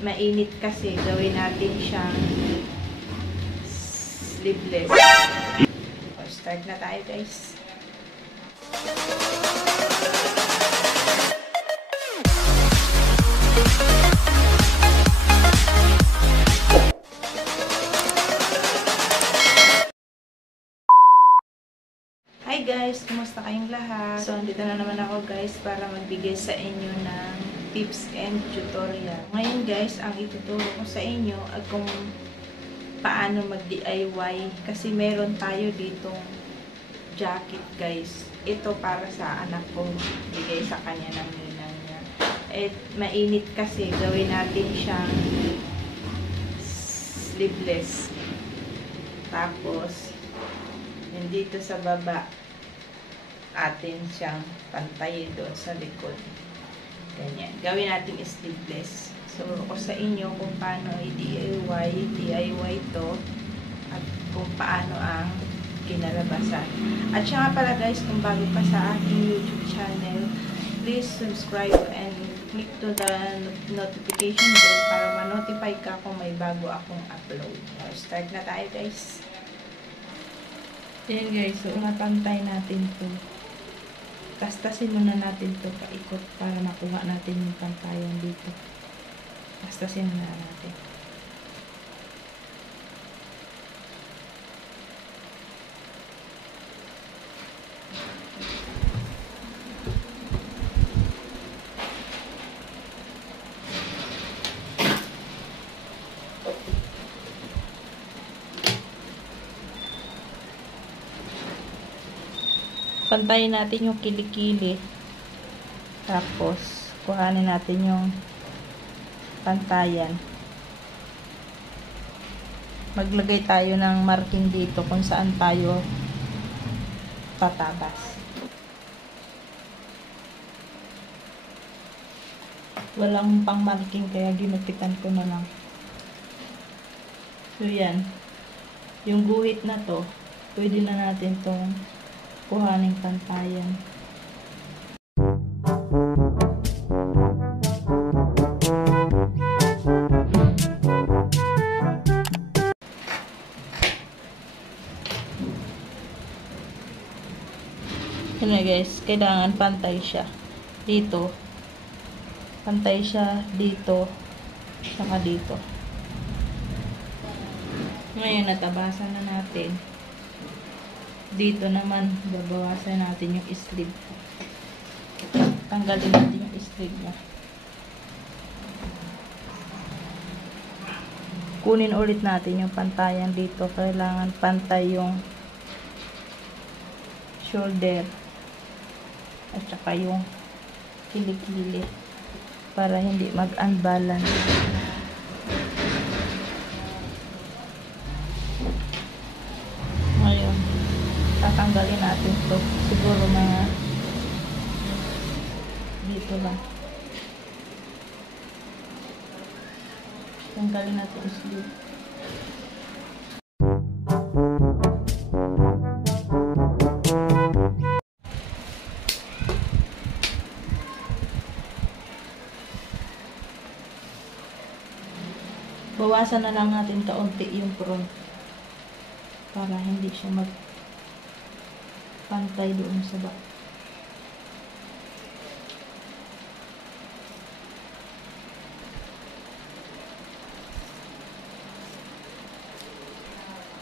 mainit kasi, gawin natin siyang sleeveless. So, start na tayo, guys. Hi guys! Kumusta kayong lahat? So, andito na naman ako guys para magbigay sa inyo ng tips and tutorial. Ngayon guys, ang ituturo ko sa inyo ay kung paano mag-DIY kasi meron tayo ditong jacket guys. Ito para sa anak ko, bigay sa kanya ng ninang niya. At mainit kasi, gawin natin siyang sleeveless. Tapos, dito sa baba, atin siyang pantayin doon sa likod. Ganyan. Gawin natin sleeveless. So, ko sa inyo kung paano i-DIY to at kung paano ang kinalabasan. At siya nga pala guys, kung bago ka sa aking YouTube channel, please subscribe and click to the notification bell para ma-notify ka kung may bago akong upload. Start na tayo guys. Yan guys, so napantay natin to. Kastasin muna natin to paikot para makuha natin yung pantayan dito. Kastasin muna natin. Pantayin natin yung kilikili. Tapos, kuhanin natin yung pantayan. Maglagay tayo ng marking dito kung saan tayo tatabas. Walang pang marking kaya ginupitan ko na lang. So, yan. Yung guhit na to, pwede na natin tong kuhaning pantayan. Yun na guys, kailangan pantay siya. Dito. Pantay siya dito. Saka dito. Ngayon, natabasan na natin. Dito naman, babawasan natin yung sleeve. Tanggalin natin yung sleeve niya. Kunin ulit natin yung pantayan dito. Kailangan pantay yung shoulder at saka yung kilikili para hindi mag-unbalance. Ngayon, tatanggalin natin to. Siguro mga dito lang. Tanggalin natin yung sleeve. Bawasan na lang natin kaunti yung front para hindi siya magpantay doon sa back.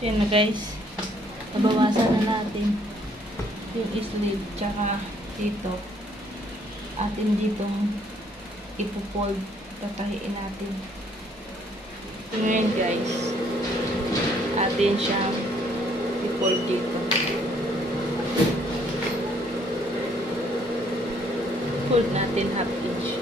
Yan na guys. Babawasan na natin yung sleeve tsaka dito. Atin ditong ipo-fold. Tatahiin natin. Ngayon guys, atin siyang i-fold dito. Fold natin half inch.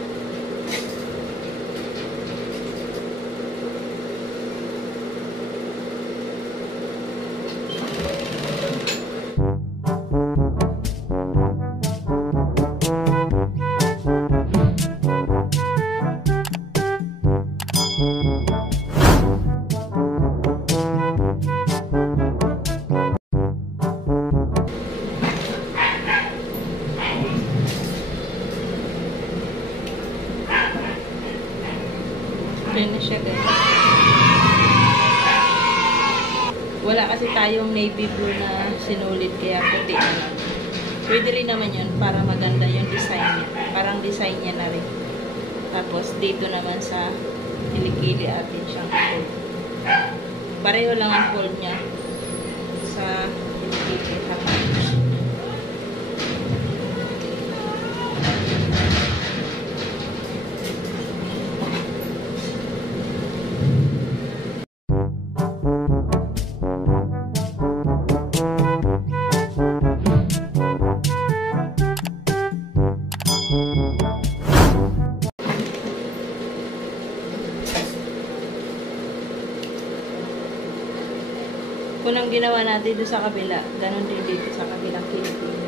Okay na siya, guys. Wala kasi tayong navy blue na sinulid, kaya puti na lang. Pwede rin naman yun para maganda yung design niya. Parang design niya na rin. Tapos, dito naman sa kilikili atin siyang fold. Pareho lang ang fold niya sa kilikili. Kung ang ginawa natin dito sa kabila, ganun din dito sa kabilang kilikili.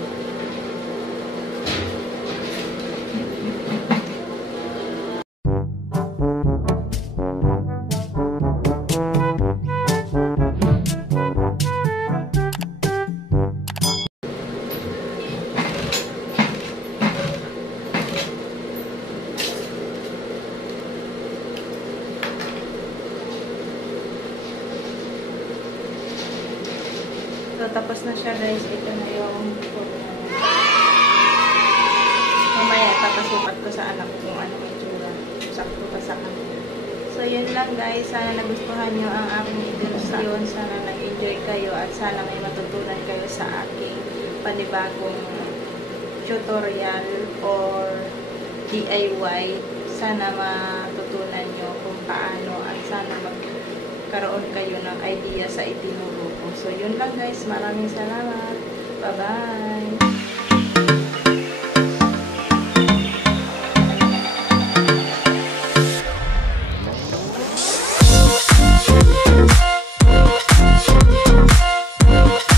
So, tapos na siya, guys. Ito na yung mamaya, papasukat ko sa anak kung ano may tsura. Sakto pa sa kanya. So, yun lang, guys. Sana nagustuhan nyo ang aking ilustrasyon. Sana nag-enjoy kayo at sana may matutunan kayo sa aking panibagong tutorial or DIY. Sana matutunan nyo kung paano at sana magkaroon kayo ng idea sa itinuro ko. So, yun lang, guys. Maraming salamat. Bye-bye!